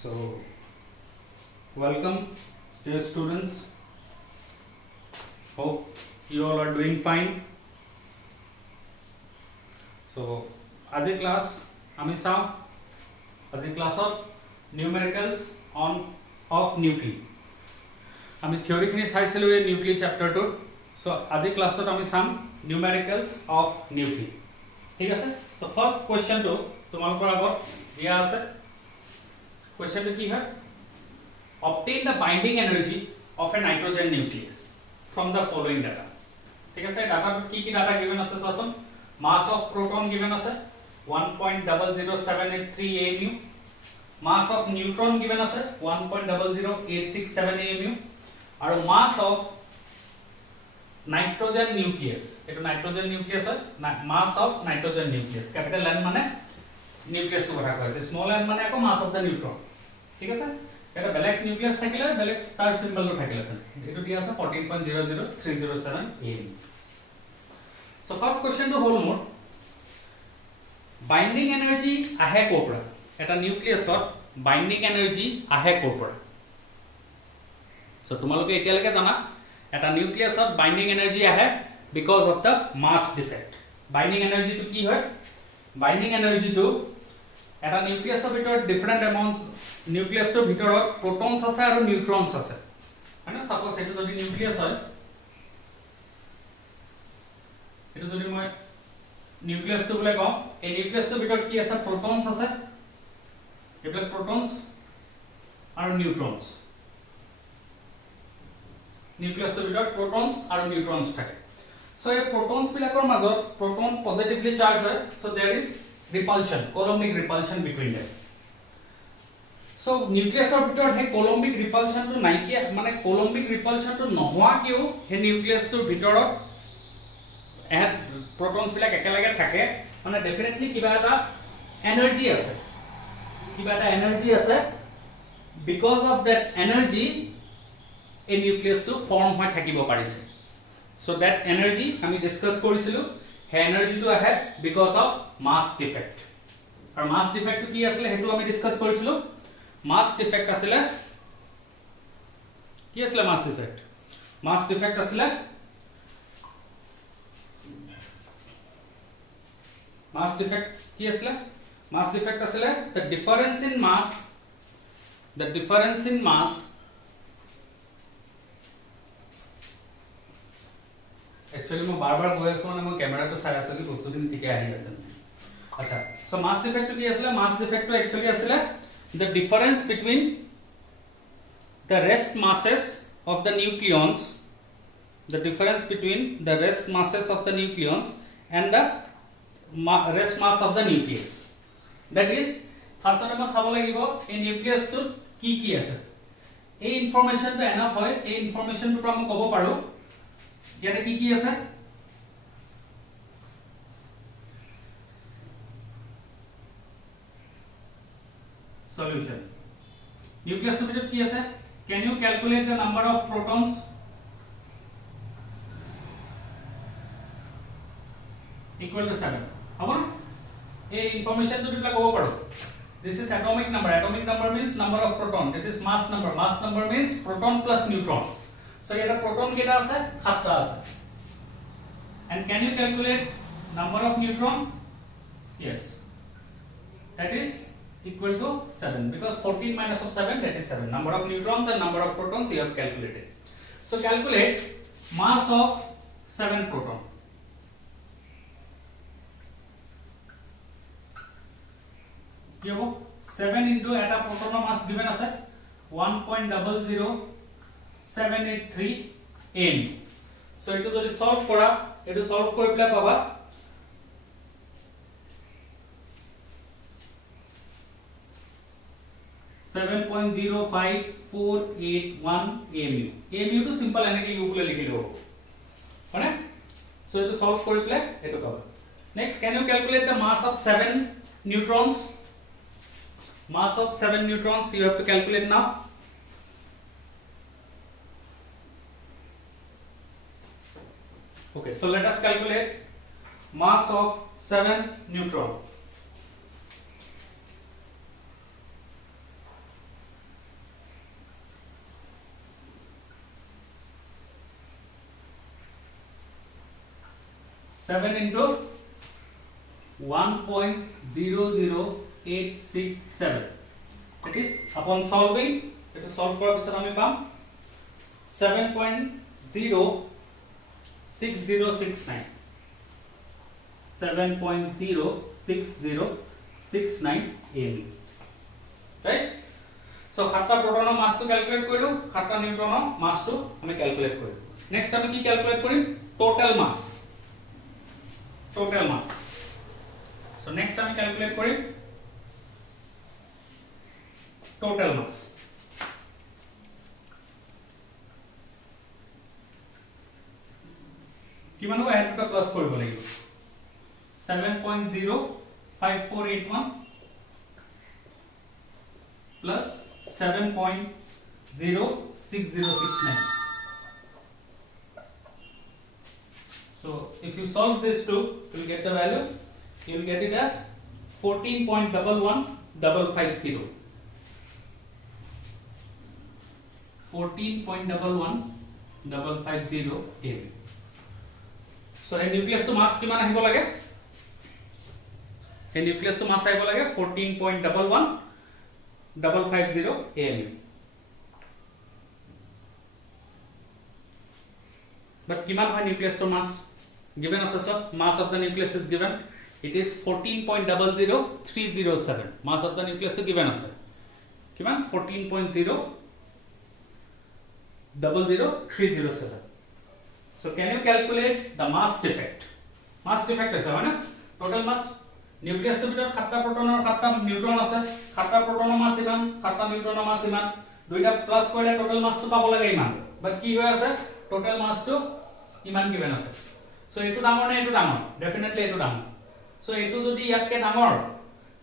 So, welcome dear students. Hope you all are doing fine. So, আজি class আমি চাও আজি ক্লাসত নিউমেৰিকেলস অন অফ নিউক্লিয় আমি থিওৰিখিনি চাইছিলো এই নিউক্লিয় চ্যাপ্টাৰটো সো আজি ক্লাসত আমি চাম নিউমেৰিকেলস অফ নিউক্লিয় ঠিক আছে সো ফাৰ্স্ট কোৱেশ্চনটো তোমালোকৰ আগত দিয়া আছে কোৱেশ্চনটো কি হয় obtain the binding energy of a nitrogen nucleus from the following data ঠিক আছে ডাটা কি ডাটা given আছে চোৱাচোন mass of proton given আছে 1.00783 amu mass of neutron given আছে 1.00867 amu আৰু mass of nitrogen nucleus এটো nitrogen nucleus হয় mass of nitrogen nucleus capital N মানে nucleus to কথা কৈছে small n মানে আকৌ mass of the neutron ঠিক আছে এটা বেলেগ নিউক্লিয়াস থাকিলে বেলেগ স্টার সিম্বলটো থাকিলে এটো দিয়া আছে 14.00307 am so first question to whole mode binding energy ahe kopra eta nucleusot binding energy ahe kopra so tumaloke etialeke jana eta nucleusot binding energy ahe because of the mass defect binding energy to ki hoy binding energy to eta nucleusor bitor different amounts নিউক্লিয়াছৰ ভিতৰত প্ৰোটনছ আছে আৰু নিউট্ৰনছ আছে মানে suppose এটো যদি nucleus হয় এটো যদি মই নিউক্লিয়াছটো বলে কম এই নিউক্লিয়াছৰ ভিতৰত কি আছে প্ৰোটনছ আছে এবিলাক প্ৰোটনছ আৰু নিউট্ৰনছ নিউক্লিয়াছৰ ভিতৰত প্ৰোটনছ আৰু নিউট্ৰনছ থাকে সো এই প্ৰোটনছ বিলাকৰ মাজত প্ৰোটন পজিটিভলি চাৰ্জ হয় so there is repulsion coulombic repulsion between them So nucleus of ভিতৰত হে কোলম্বিক ৰিপালশন টো নাইকিয়া মানে কোলম্বিক ৰিপালশন টো নহোৱা কিও হে নিউক্লিয়াছ টোৰ ভিতৰত এ প্ৰোটনছ বিলাক একেলগে থাকে মানে ডেফিনেটলি কিবা এটা এনাৰ্জি আছে because of that energy A nucleus টো ফৰ্ম হৈ থাকিব পাৰিছে সো দ্যাট এনাৰ্জি আমি ডিসকাস কৰিছিলো হে এনাৰ্জি টো আহে বিকজ অফ মাস ডিফেক্ট আৰু মাস ডিফেক্ট কি আছিল হেতু আমি ডিসকাস কৰিছিলো mass defect asile ki asile mass defect asile mass defect ki asile mass defect asile the difference in mass actually mo bar bar goi asu mane mo camera to sai asali bostu din thike ahi ase acha so mass defect ki asile mass defect to actually asile the difference between the rest masses of the nucleons and the rest mass of the nucleus that is first time sabo lagibo a nucleus to ki ase ei information to enough hoy ei information to am kobo paro yate ki ase solution nucleus to bit ki ase can you calculate the number of protons equal to 7 hobo na ei information to bit la kobo paro this is atomic number means number of proton this is mass number means proton plus neutron so eta proton keta ase 7 ta ase and can you calculate number of neutron yes that is equal to 7 because 14 minus of 7 that is 7 number of neutrons and number of protons you have calculated so calculate mass of 7 proton kiyo 7 into eta proton mass given ase 1.00783 m so etu jodi solve kora etu solve kori pela paba 7.05481 mu to simple enake u bole likhi do hone so eto solve kori pele eto paba next can you calculate the mass of 7 neutrons you have to calculate now okay so let us calculate mass of 7 neutron 7 into 1.00867. That is upon solving, it is solve for pisot ami pam 7.06069. 7.06069 MeV. Right? So সাতটা প্ৰোটনৰ মাসটো calculate কৰিলো, সাতটা নিউট্ৰনৰ মাসটো আমি calculate কৰিলো। Next আমি কি calculate কৰিম? Total mass. Total mass. So next আমি calculate কৰিম টোটাল মাস। কিমান হ'ব এটা প্লাস কৰিব লাগিব। 7.05481 plus 7.06069. So if you solve this two, you will get the value. You will get it as 14.11550. 14.11550 MeV. So a nucleus to mass kiman ahibo lage? A nucleus to mass ahibo lage 14.11550 MeV. But kiman hoy nucleus to mass? Given us so mass of the nucleus is given, it is 14.00307. Mass of the nucleus to given us kiman 14.00307. So can you calculate the mass defect? Mass defect is na total mass nucleus to bitor 7টা proton or 7টা neutron ase, 7টা proton mass iman, 7টা neutron mass iman, দুইটা plus কৰিলে total mass to পাব লাগে ইমান, but কি হৈ আছে total mass to ইমান given আছে। So এটো ডাঙৰ না এটো ডাঙৰ, definitely এটো ডাঙৰ। So এটো যদি ইয়াতকে ডাঙৰ,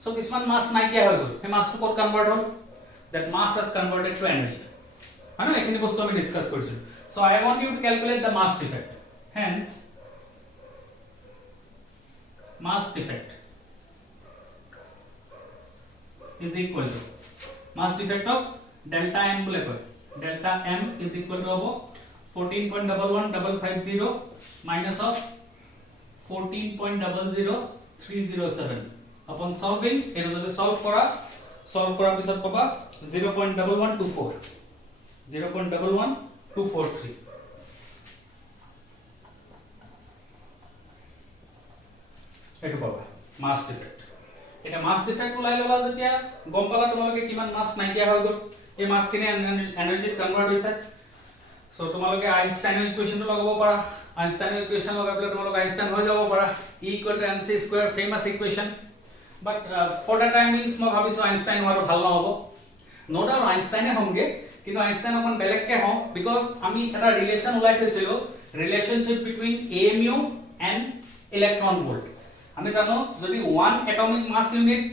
so কিছুমান mass নাইকিয়া হৈ গল, এই mass to ক'ত কনভাৰ্ট হ'ল? That mass has converted to energy। হয় না, এখিনি বস্তু আমি ডিসকাস কৰিছো। So I want you to calculate the mass defect. Hence mass defect is equal to mass defect of delta m bole koy, delta m is equal to hobo 14.11550 minus of 14.00307 upon solving eto jodi solve kora pisot paba 0.1124 0.11243 এটো পাবা মাস defect. এটা মাস defect ওলাই ললা যেতিয়া গম পালা তোমালোকে কিমান মাস নাইকিয়া হৈ গল, এই মাস কিনে এনার্জি কনভার্ট হৈছে। সো তোমালোকে আইনস্টাইনৰ ইকুয়েশনটো লগাব পাৰা, আইনস্টাইনৰ ইকুয়েশন লগাবলৈ তোমালোকে আইনস্টাইন হৈ যাব পাৰা, E = mc² famous equation. But for the time means মই ভাবিছো আইনস্টাইন হোৱাটো ভাল নহব। নো ডাউট আইনস্টাইনে হ'মগে, কিন্তু আইনস্টাইন অকন বেলেগকে হওঁ, বিকজ আমি এটা ৰিলেশন ওলাই থৈছিলো, relationship between AMU and electron volt. আমি জানো যদি 1 atomic mass unit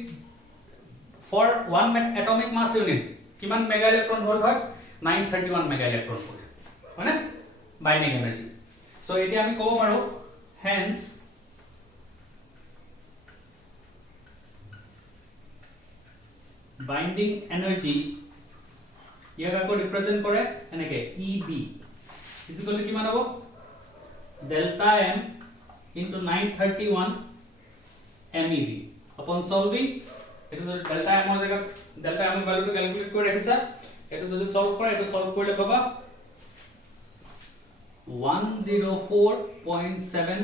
for 1 atomic mass unit কিমান মেগা ইলেক্ট্ৰন ভোল্ট হয়? 931 মেগা ইলেক্ট্ৰন ভোল্ট হয় না বাইন্ডিং এনাৰ্জি। সো এতিয়া আমি ক'ব পাৰো হেন্স বাইন্ডিং এনাৰ্জি ইয়াক আকৌ ৰিপ্ৰেজেন্ট কৰে এনেকে EB is equal to কিমান হ'ব? delta m into 931 MeV upon solving এটো যদি delta m এর জায়গা delta m এর ভ্যালুটো ক্যালকুলেট করে রাখিছা, এটো যদি সলভ কৰা এটো সলভ কৰিলে পাবা 104.7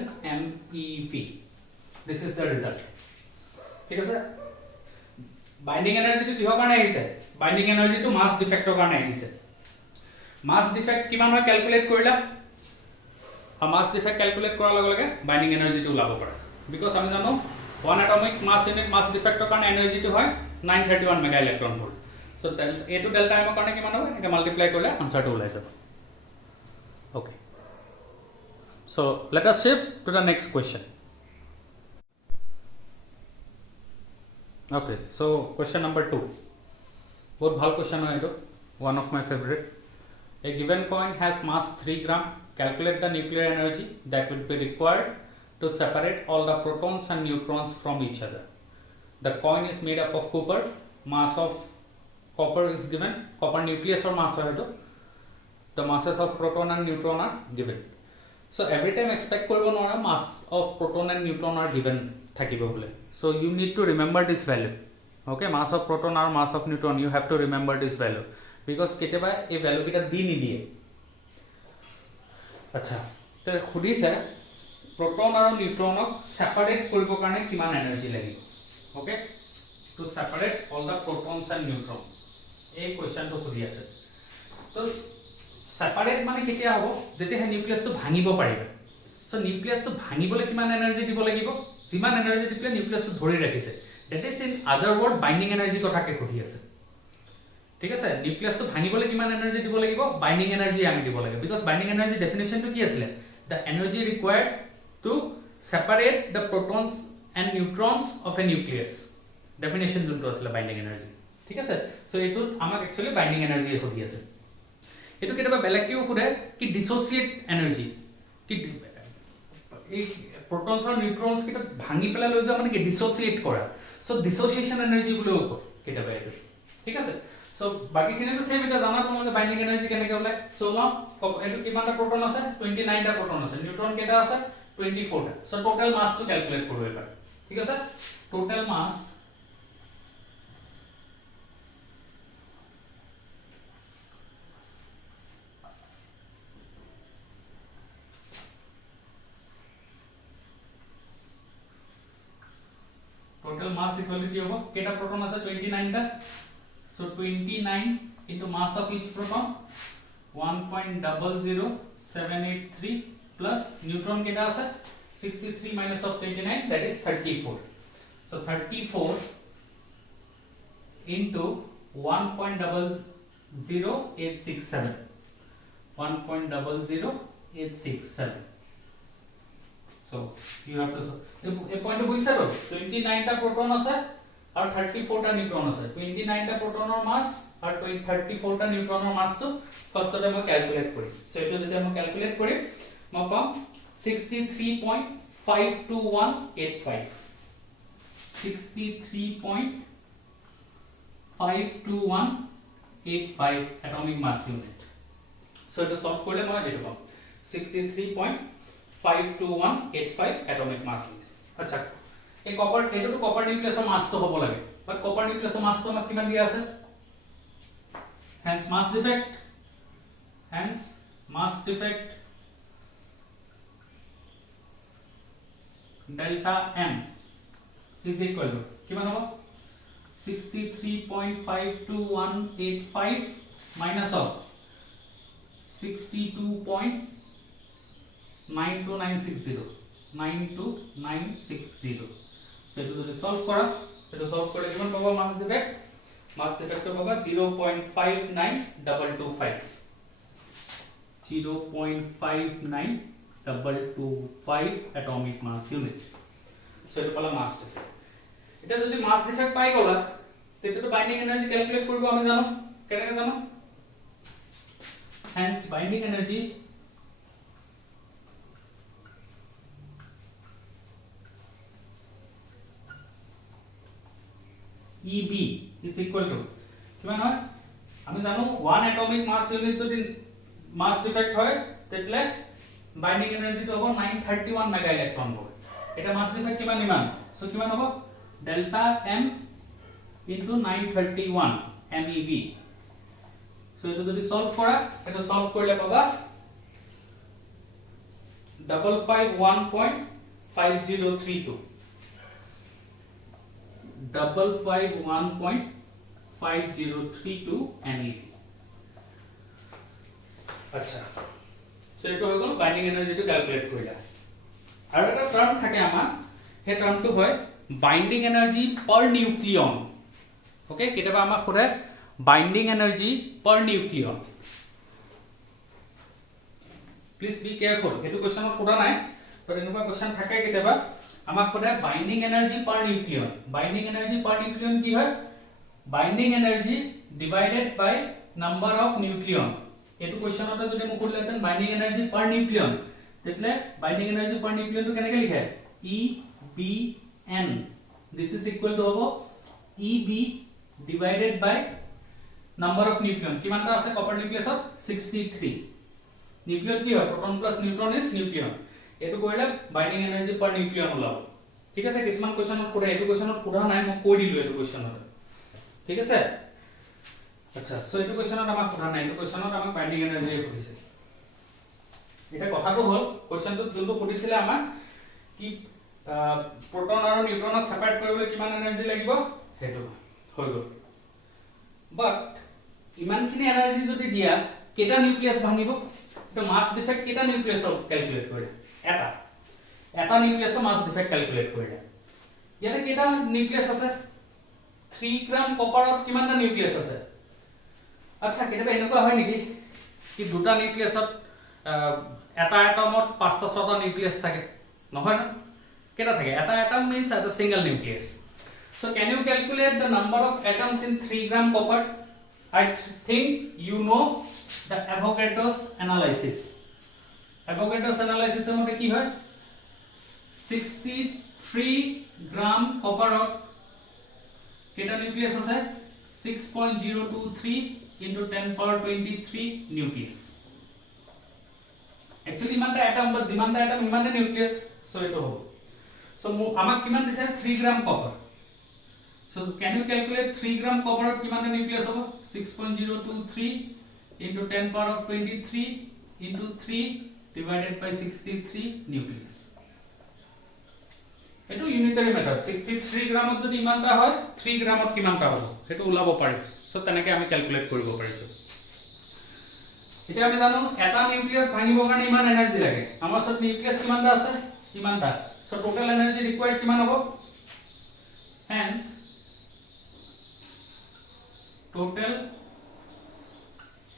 MeV. This is the result. ঠিক আছে, বাইন্ডিং এনার্জিটো কিহৰ কাৰণে আহিছে? বাইন্ডিং এনাৰ্জিটো মাস ডিফেক্টৰ কাৰণে আহিছে। মাস ডিফেক্ট কিমান হয় ক্যালকুলেট কৰিলা, মাস ডিফেক্ট ক্যালকুলেট কৰাৰ লগে লগে বাইন্ডিং এনাৰ্জিটো ওলাব পাৰে, বিকজ আমি জানো 1 এটমিক মাস ইউনিট মাস ডিফেক্টৰ কাৰণে এনাৰ্জিটো হয় 931 মেগা ইলেক্ট্ৰন ভোল্ট। সো এটো ডেল্টা এম কাৰণে কিমান হ'ব এটা মাল্টিপ্লাই কৰিলে আনসাৰটো ওলাই যাব। Okay, so let us shift to the next question. Okay, so question number 2. बहुत ভাল question है ये, one of my favorite. A given coin has mass 3 gram. Calculate the nuclear energy that will be required to separate all the protons and neutrons from each other. The coin is made up of copper. Mass of copper is given. Copper nucleus or mass है तो. The masses of proton and neutron are given. So every time expect কৰিব নোৱাৰা mass of proton and neutron are given থাকিব বলে. So you need to remember this value. Okay, mass of proton or mass of neutron, you have to remember this value because কেতিয়াবা এই value কিটা দি নিদিয়ে. আচ্ছা, তে খুদিছে proton আৰু neutronক separate কৰিব কাৰণে কিমান energy লাগিব. Okay, to separate all the protons and neutrons. এই কোৱেশ্চনটো খুদি আছে. তো separate মানে কেতিয়া হ'ব যেতিয়া নিউক্লিয়াছটো ভাঙিব পাৰিব. সো নিউক্লিয়াছটো ভাঙিবলৈ কিমান এনাৰ্জি দিব লাগিব যিমান এনাৰ্জি দিলে নিউক্লিয়াছটো ধৰি ৰাখিছে that is in other word binding energy কথাকে খুদি আছে. ঠিক আছে, নিউক্লিয়াছটো ভাঙিবলৈ কিমান এনাৰ্জি দিব লাগিব binding energy আমি দিব লাগিব because binding energy definition টো কি আছিল the energy required to separate the protons and neutrons of a nucleus definition যোনটো আছিল binding energy. ঠিক আছে, সো এটো আমাক एक्चुअली binding energy খুদি আছে. এটো কেতিয়াবা বেলেগ কিও খুদে কি ডিসোসিয়েট এনার্জি কি এই প্রোটনস আর নিউট্রনস কিটা ভাঙি পেলা লৈ যা মানে কি ডিসোসিয়েট কৰা সো ডিসোসিয়েশন এনার্জি বলে ওপর কেতিয়াবা এটো. ঠিক আছে, সো বাকি খিনি তো সেম এটা জানা তোমালোকে বাইন্ডিং এনার্জি কেনেকে ওলাই. সো নাও এটো কিমানটা প্রোটন আছে 29 টা প্রোটন আছে, নিউট্রন কেটা আছে 24 টা. সো টোটাল মাস তো ক্যালকুলেট করব এবার. ঠিক আছে, total mass total mass equal to কি হবে কেটা প্রোটন আছে 29 টা. so 29 into mass of each proton 1.00783 plus neutron কেটা আছে 63 minus of 29 that is 34. so 34 into 1.00867 1.00867. So you have to a point বুঝছা তো 29 টা প্রোটন আছে আর 34 টা নিউট্রন আছে. 29 টা প্ৰোটনৰ মাস আৰ 34 টা নিউট্ৰনৰ মাস তো ফার্স্টতে মই ক্যালকুলেট করি. সো এটো যদি আমি ক্যালকুলেট করি মই পাম 63.52185 63.52185 atomic mass unit. So এটো সলভ করলে মই এটো পাম 63.52185 atomic mass unit. আচ্ছা, এই কপার এটো তো কপার নিউক্লিয়াসৰ মাস তো হ'ব লাগে বাট কপাৰ নিউক্লিয়াসৰ মাস তো আমাক কিমান দিয়া আছে hence mass defect delta m is equal to কিমান হ'ব 63.52185 minus of 62.92960 so এটো যদি সলভ করা এটা সলভ করে কিমান পাবা মাস ডিফেক্ট পাবা 0.59225 0.59225 atomic mass unit. so এটা পালা মাস ডিফেক্ট. এটা যদি মাস ডিফেক্ট পাই গলা তেতে তো বাইন্ডিং এনার্জি ক্যালকুলেট করব আমি জানো কেনে জানো hence binding energy EB is equal to কিমান হয় আমি জানো 1 atomic mass unit যদি mass defect হয় তেতলে binding energy তো হবে 931 মেগা ইলেক্ট্রন হবে. এটা mass defect কিমান নিমান সো কিমান হবে delta m into 931 MeV. So এটা যদি সলভ করা এটা সলভ করলে পাবা 551.5032 551.5032 MeV. আচ্ছা, সো এটা হৈ গল বাইন্ডিং এনার্জিটো ক্যালকুলেট কৰিলা. আৰু এটা টাৰ্ম থাকে আমাৰ সেই টার্মটো হয় বাইন্ডিং এনার্জি পার নিউক্লিয়ন. ওকে, কেতিয়াবা আমাক সোধে binding energy per nucleon. please be careful etu question ot khoda nai but enuka question thake keteba amak khoda binding energy per nucleon. binding energy per nucleon ki hoy binding energy divided by number of nucleon. etu question ot jodi mo kodle ten binding energy per nucleon tetle binding energy per nucleon to keneke likhe EBN this is equal to hobo EB divided by number of nucleon কিমানটা আছে copper নিউক্লিয়াসত 63 nucleon কি হয় proton plus neutron is nucleon এটো কৰিলে binding energy per nucleon ওলাব ঠিক আছে কিছুমান কোৱেশ্চনত কোডা এটো কোৱেশ্চনত কোডা নাই মই কৈ দিলো এটো কোৱেশ্চনত ঠিক আছে আচ্ছা সো এটো কোৱেশ্চনত আমাক কোডা নাই এটো কোৱেশ্চনত আমাক বাইন্ডিং এনাৰ্জি সুধিছে এটা কথাটো হল কোৱেশ্চনটো যোনটো সুধিছিলে আমাক কি proton আৰু নিউট্ৰনক সেপাৰেট কৰিবলৈ কিমান এনাৰ্জি লাগিব হেতু হৈ গল বাট ইমানখিনি এনাৰ্জি যদি দিয়া কেটা নিউক্লিয়াছ ভাঙিব তো মাস ডিফেক্ট কেটা নিউক্লিয়াছৰ ক্যালকুলেট কৰে এটা নিউক্লিয়াছৰ মাস ডিফেক্ট ক্যালকুলেট কৰে ইয়াতে কেটা নিউক্লিয়াছ আছে 3 গ্ৰাম কপাৰত কিমানটা নিউক্লিয়াছ আছে আচ্ছা কেটা এনেকুৱা হয় নেকি কি দুটা নিউক্লিয়াছত এটা এটমত 5টা 6টা নিউক্লিয়াছ থাকে নহয় না কেটা থাকে এটা atom means at a single nucleus so can you calculate the number of atoms in 3 gram copper I think you know the Avogadro's analysis এর মতে কি হয় 63 গ্রাম কপারত কেটা নিউক্লিয়াস আছে 6.023 into 10 power 23 নিউক্লিয়াস actually ইমানটা এটম বা জিমানটা এটম ইমানটা nucleus so এটো হ'ব so আমাক কিমান দিছে 3 গ্রাম copper so can you calculate 3 gram copper কিমানটা নিউক্লিয়াস হ'ব 6.023 into 10 power of 23 into 3 divided by 63 nucleus এটো ইউনিটারি মেথড 63 গ্রামত যদি ইমানটা হয় 3 গ্রামত কিমানটা হ'ব হেতু উলাব পাৰি সো তেনেকে আমি ক্যালকুলেট কৰিব পাৰিছো এটা আমি জানো এটা নিউক্লিয়াস ভাঙিবৰ কাৰণে ইমান এনাৰ্জি লাগে আমাৰ সব নিউক্লিয়াস কিমানটা আছে ইমানটা সো টোটাল এনাৰ্জি ৰিকোয়াৰ্ড কিমান হ'ব hence total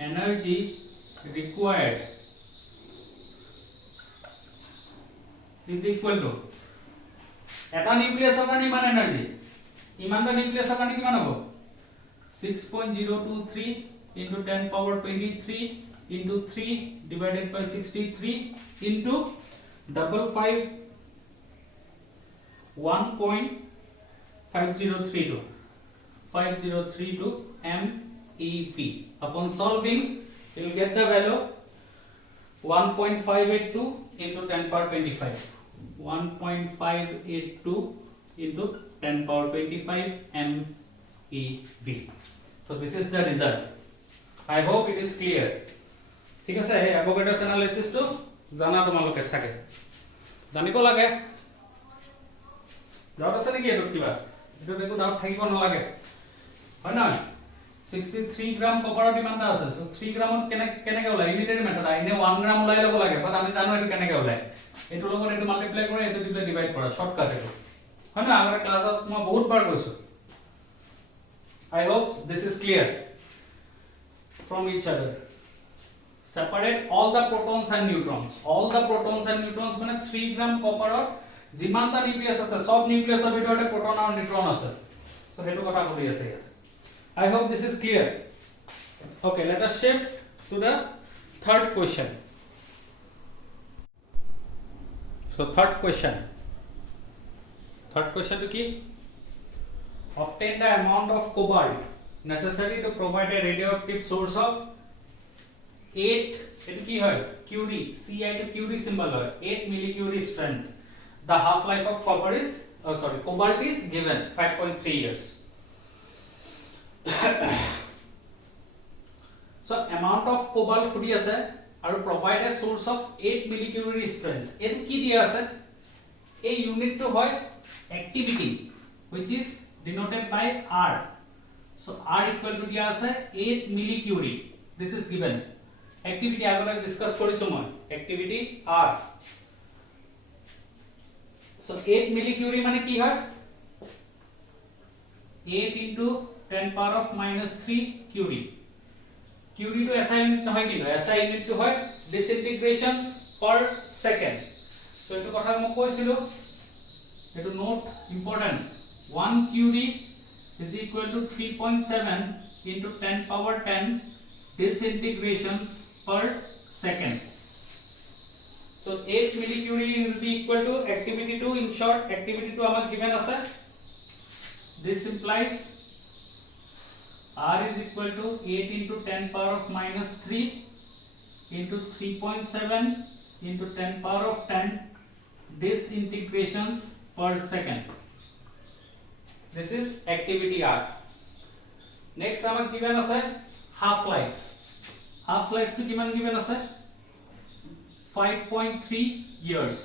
energy required is equal to eta nucleus karone iman energy imanta nucleus karone kiman hobo 6.023 into 10 power 23 into 3 divided by 63 into 1.5032 MeV. Upon solving, you will get the value 1.582 into 10 power 25. 1.582 into 10 power 25 MeV. So this is the result. I hope it is clear. ঠিক আছে এই Avogadro's analysis to জানা তোমালোকে থাকে জানিব লাগে doubt আছে নেকি এটো কিবা এটো দেখো ডাউট থাকিব নালাগে হয় না 63 গ্রাম কপাৰত ইমানটা আছে সো 3 গ্রামত কেনেকে ওলাই ইউনিটারি মেথড আইনে 1 গ্রাম ওলাই লব লাগে বাট আমি জানো এটো কেনেকে ওলাই এটো লগত এটো মাল্টিপ্লাই কৰে এটো দিলে ডিভাইড কৰা শৰ্টকাট এটো হয় না আগৰ ক্লাছত মই বহুত বাৰ কৈছো I hope this is clear from each other separate all the protons and neutrons মানে 3 গ্রাম কপাৰত যিমানটা নিউক্লিয়াস আছে সব নিউক্লিয়াসৰ ভিতৰতে proton আৰু neutron আছে সো হেতু কথা কলি আছে ইয়াত I hope this is clear. Okay, let us shift to the third question. So third question to key obtain the amount of cobalt necessary to provide a radioactive source of 8 it ki hoy curie Ci to curie symbol hoy 8 millicurie strength the half life of copper is cobalt is given 5.3 years. So amount of cobalt khudi ase aru provide a source of 8 millicurie strength et ki dia ase a unit to hoy activity which is denoted by R. So R equal to dia ase 8 millicurie this is given activity agora discuss korisu moi activity R. So 8 millicurie mane ki hoy 8 into 10 power of minus 3 curie curie to SI unit hoy ki SI unit to hoy disintegrations per second so eto kotha mo koisilo eto note important 1 curie is equal to 3.7 into 10 power 10 disintegrations per second so 8 millicurie will be equal to activity 2 in short activity 2 amak given ase this implies R is equal to 8 into 10 power of minus 3 into 3.7 into 10 power of 10 disintegrations per second. This is activity R. Next amar given ase half life. Half life to kiman given ase 5.3 years.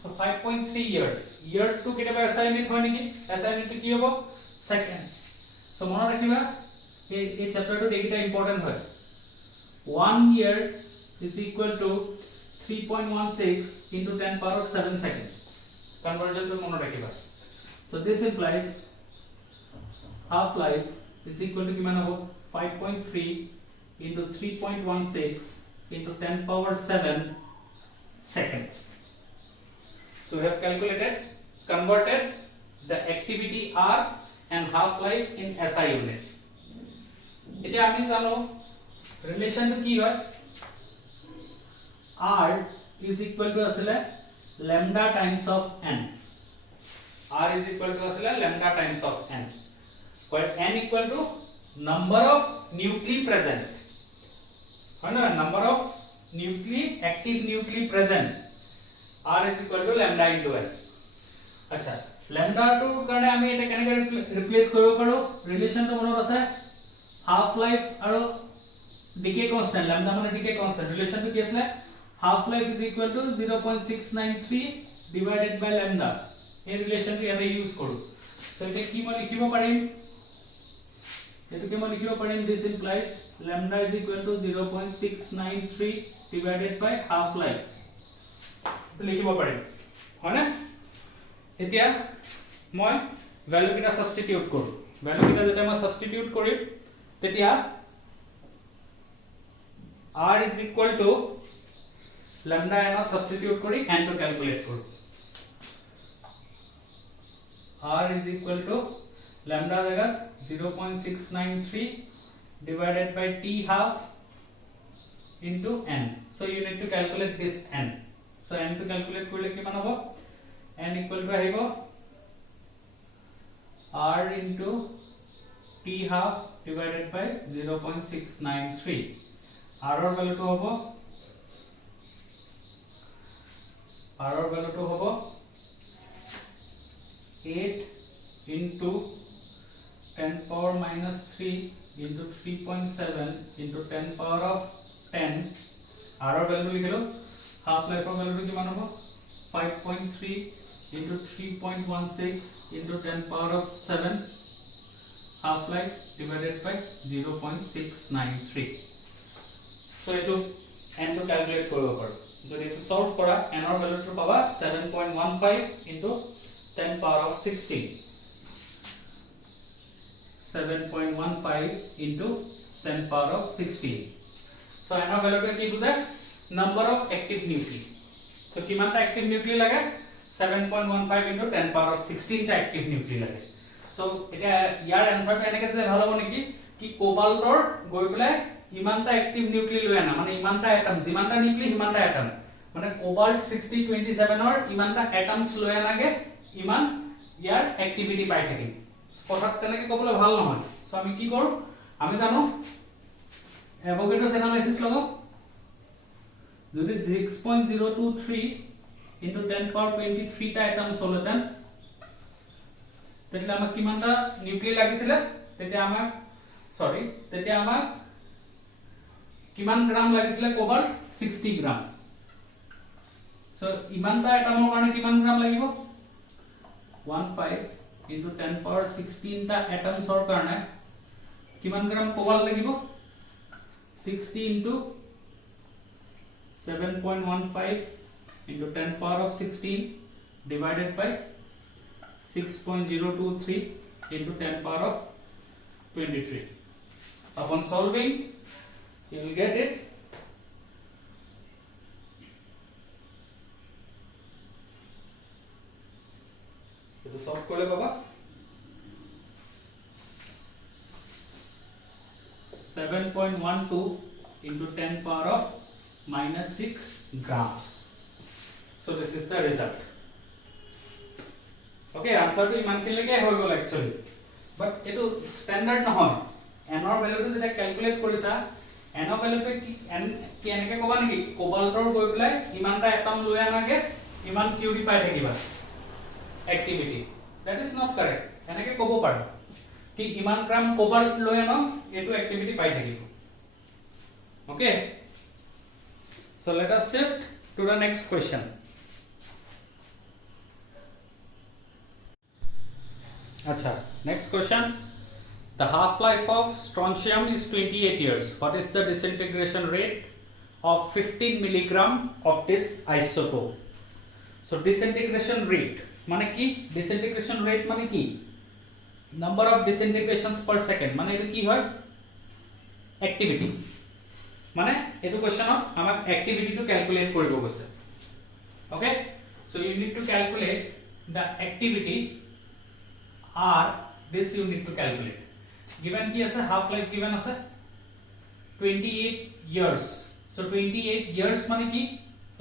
So 5.3 years. Year to kete ba SI unit hoy niki? SI unit to ki hobo? Second. So mona rakhiba ei chapter to ekita important hoy. 1 year is equal to 3.16 into 10 power of 7 second. Conversion to mona rakhiba. So this implies half life is equal to kiman hobo? 5.3 into 3.16 into 10 power 7 second. So we have converted the activity R and half life in SI unit. Eta ami jano relation to ki hoy R is equal to asile lambda times of n. R is equal to asile lambda times of n, where n equal to number of nuclei present. Number of active nuclei present. R is equal to lambda into n. अच्छा lambda to কাৰণে আমি এটা কেনেকৈ ৰিপ্লেস কৰিব পাৰো? Relation তো মনত আছে half life আৰু decay constant. lambda মানে decay constant. ৰিলেশন তো কি আছিল? half life is equal to 0.693 divided by lambda. এই ৰিলেশন তো ইয়াতে ইউজ কৰো. সো এটা কি মই লিখিব পাৰিম? এটো কি মই লিখিব পাৰিম? This implies lambda is equal to 0.693 divided by half life. তো লিখিব পাৰিম হয় না? এতিয়া মই ভ্যালু কিটা সাবস্টিটিউট কৰো. ভ্যালু কিটা যেটা মই সাবস্টিটিউট কৰিম তেতিয়া r is equal to lambda n substitute কৰি n to ক্যালকুলেট কৰো. r is equal to lambda জায়গা 0.693 divided by t half into n. So you need to calculate this n. So n to calculate korle kiman hobo? N equal to ahibo r into t half divided by 0.693. r or value to hobo eight into 10 power minus 3 into 3.7 into 10 power of 10. r or value likhilo half life of value to kiman hobo 5.3 into 3.16 into 10 power of 7 half life divided by 0.693. So etu n to calculate koribo paru. Jodi etu solve kora n or value to paba 7.15 into 10 power of 16. 7.15 into 10 power of 16. So n or value to ki bujhay? Number of active nuclei. So kimanta active nuclei lage? 7.15 into 10 power of 16 ta active nuclei lage. So eta yar answer to eneke je bhalo niki ki cobalt or goi pele imanta active nuclei loi ana mane imanta atom jimanta nuclei imanta atom mane cobalt 6027 or imanta atoms loi ana ge iman yar activity pai thaki. কথাত তেনেকে কবলে ভাল নহয়. So আমি কি কৰো? আমি জানো Avogadro's analysis লগাও. যদি 6.023 into 10 power 23 টা atoms হলতেন তেতিয়া আমাক কিমানটা নিউক্লিয়াই লাগিছিল? তেতিয়া আমাক কিমান গ্রাম লাগিছিল? কোবাল্ট 60 গ্রাম. সো ইমানটা এটমৰ কাৰণে কিমান গ্ৰাম লাগিব? 15 into 10 power 16 টা atoms or কাৰণে কিমান গ্রাম কোবাল্ট লাগিব? 60 into 7.15 into 10 power of 16 divided by 6.023 into 10 power of 23. Upon solving, you will get it. To solve kore baba 7.12 into 10 power of minus 6 grams. So this is the result. Okay, answer to iman kin leke hoy gol actually, but etu standard nahoy. N or value to jeta calculate korisa n ভ্যালুটো কি n কি এনেকে কবা নেকি কোবাল্টৰ গৈ পেলাই ইমানটা atom লৈ আনাগে ইমান কিউৰি পাই থাকিবা activity that is not correct এনেকে কব পাৰো কি ইমান গ্রাম কোবাল্ট লৈ আনো এটো activity পাই থাকিব okay so let us shift to the next question acha next question the half life of strontium is 28 years what is the disintegration rate of 15 milligram of this isotope so disintegration rate মানে কি disintegration rate মানে কি number of disintegrations per second মানে এটো কি হয় activity মানে এটো কোৱেশ্চনত আমাক activity to calculate কৰিব কৈছে okay so you need to calculate the activity or this you need to calculate given কি আছে half life given আছে 28 years so 28 years মানে কি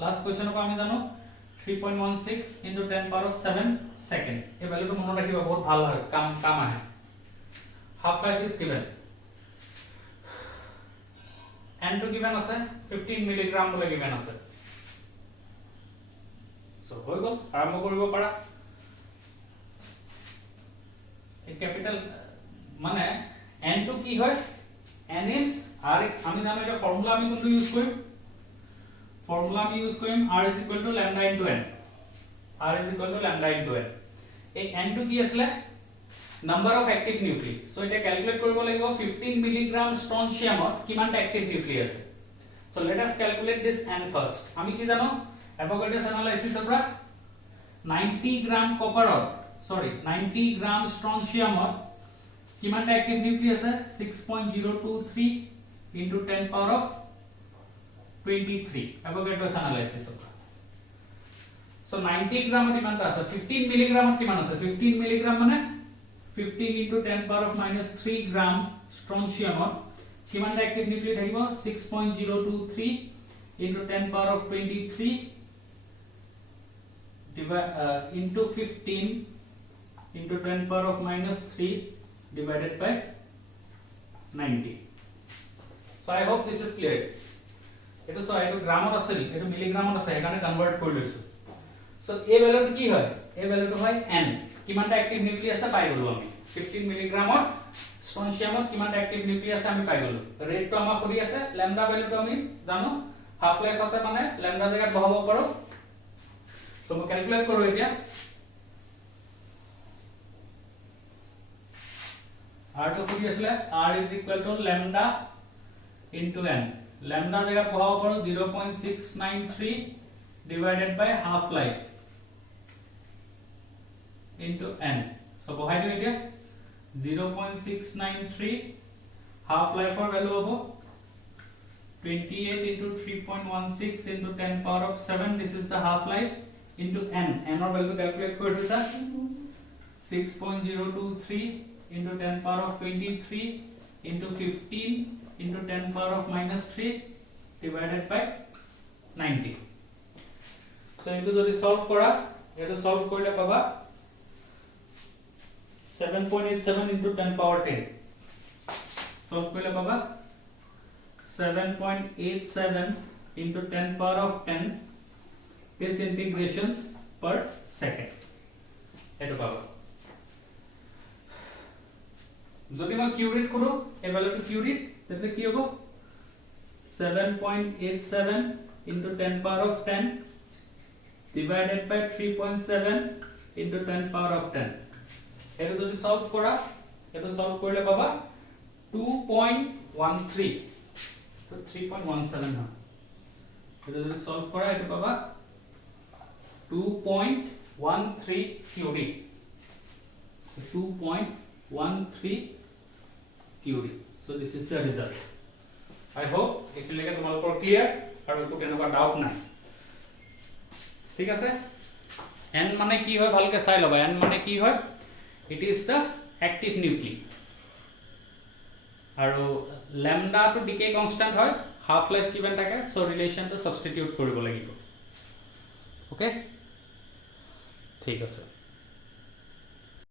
last question को আমি জানো 3.16 into 10 power of 7 second এই ভ্যালুটো মনত ৰাখিবা বহুত ভাল হয় কাম আহে half life is given n to given আছে 15 মিলিগ্ৰাম বলে given আছে so হৈ গল আৰম্ভ কৰিব পাৰা এই ক্যাপিটাল মানে n to কি হয় n is r আমি জানো এটা ফর্মুলা আমি কোনটো ইউজ কৰিম ফৰ্মুলা আমি ইউজ কৰিম r is equal to lambda into n r is equal to lambda into n এই n to কি আসলে number of active nuclei so এটা ক্যালকুলেট কৰিব লাগিব 15 মিলিগ্ৰাম স্ট্ৰনচিয়ামত কিমানটা active nuclei আছে so let us calculate this n first আমি কি জানো অ্যাভোগাড্ৰোছ এনালাইসিসৰ পৰা 90 গ্ৰাম কপাৰত 90 গ্রাম strontiumত কিমানটা active nuclei আছে 6.023 into 10 power of 23 অ্যাভোগাড্ৰোছ এনালাইসিসৰ so 90 গ্ৰামত কিমানটা আছে 15 মিলিগ্ৰামত কিমান আছে 15 মিলিগ্ৰাম মানে 15 into 10 power of -3 gram strontiumত কিমানটা active nuclei থাকিব 6.023 into 10 power of 23 into 15 into 10 power of -3 divided by 90 so I hope this is clear eto so eto gramot asel eto milligramot ase ekane convert kori loisu so a value কি হয় a value হয় n কিমানটা active nucleus আছে পাই গলো আমি 15 মিলিগ্ৰামত স্ট্ৰনচিয়ামত কিমানটা active nucleus আছে আমি পাই গলো ৰেটটো আমাৰ কৰি আছে ল্যামডা ভ্যালুটো আমি জানো হাফ লাইফ আছে মানে ল্যামডা জায়গাত বহাব পাৰো সো মই ক্যালকুলেট কৰো এতিয়া r তো কৰি আসলে r is equal to lambda into n lambda জায়গাত বহাব পাৰো 0.693 divided by half life into n so বহাই দিও এতিয়া 0.693 half life or value hobo 28 into 3.16 into 10 power of 7 this is the half life into n or value calculate kori disa 6.023 into 10 power of 23 into 15 into 10 power of -3 divided by 90 so into jodi solve kora eto solve korile paba 7.87 into 10 power 10 solve korile paba 7.87 into 10 power of 10 disintegrations per second eto paba যদি মই কিউরিট করো এই ভ্যালুটো কিউরিট তাহলে কি হবে 7.87 into 10 power of 10 divided by 3.7 into 10 power of 10 এটা যদি solve করা এটা সলভ করলে পাবা 2.13 তো 3.17 না এটা যদি সলভ করা এটা পাবা 2.13 curie so 2.13 curie so this is the result I hope এখিলৈকে তোমালোকৰ ক্লিয়াৰ আৰু একো তেনেকুৱা ডাউট নাই ঠিক আছে n মানে কি হয় ভালকে চাই লবা n মানে কি হয় it is the active nuclei আৰু lambda to decay constant হয় half life given থাকে so relation to substitute কৰিব লাগিব okay ঠিক আছে